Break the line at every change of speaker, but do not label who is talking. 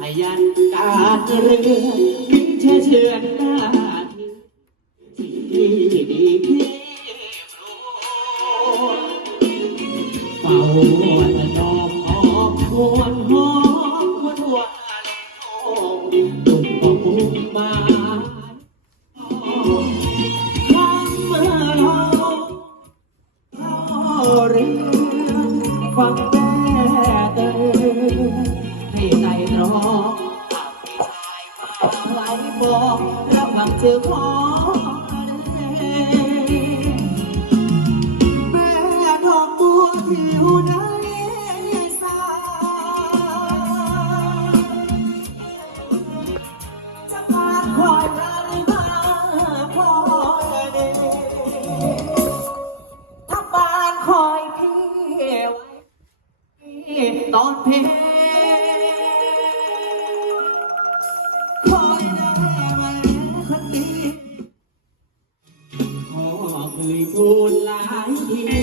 ขยันการเรือมิเชื่อเชื่อหน้าที่ที่ดีที่เฝ้าแต่ดอกออกหวนหอมหวนหวนดุมก็พุ่งมาข้งเมื่อลงเรือฟังแม่เตือน ใหรอกหากไม่ชายมาไว้บอกรับมักเจอขอดอกบัวที่อยู่ในสาจะมาคอยกันมาคอยเดทบานคอยพี่ไว้ตอนเพล ขอเคยพูดลาย